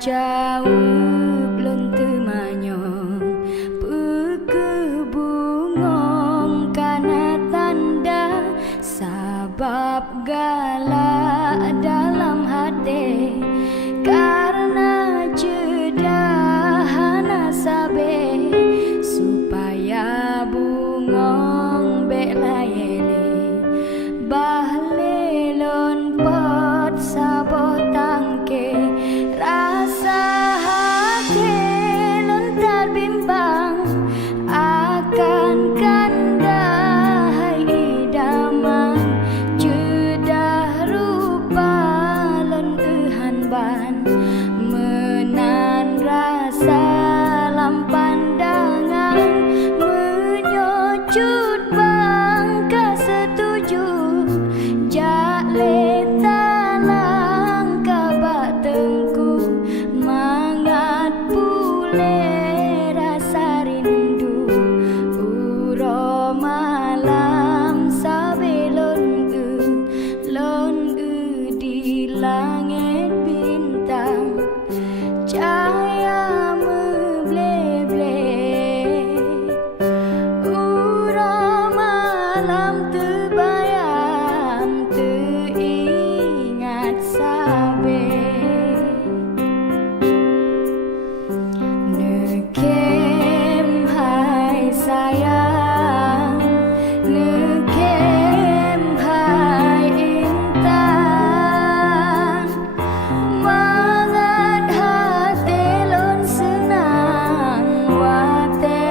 jauh belum temanyong peke bungong karena tanda sabab galak dalam hati karena jeda hana sabe supaya bungong belayeli bahlelon pot sabot tangke rasa hati lontar bimbang akan kanda hai idaman jedah rupa lon ehan ban menan rasa lam pandangan menyocut bang kesetuju jak letalang kabak tengku mangat pule rasa rindu uro malam sabelon di langit bintang cahaya memble-ble uro malam terbayang teringat sabe nekem hai sayang nekem hai intan mangat hati lon senang wate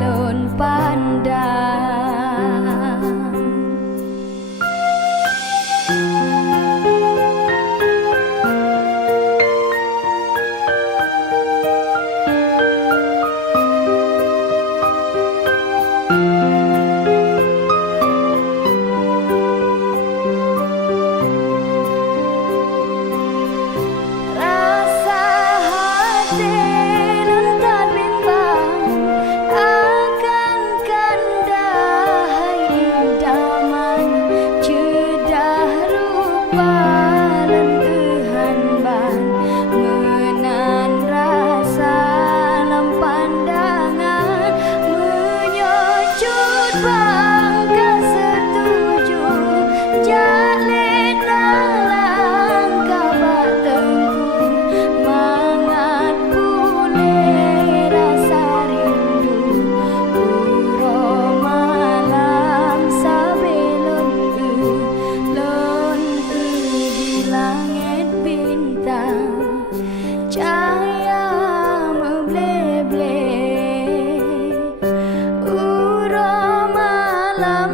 lon pandang rasa hati lontar bimbang akan kanda hai idaman jedah rupa lon ehan ban menan rasa lam pandangan menyocut bang kesetuju jak letalang kabak tengku mangat pule rasa rindu uro malam sabelon di langit bintang cahaya memble-ble uro malam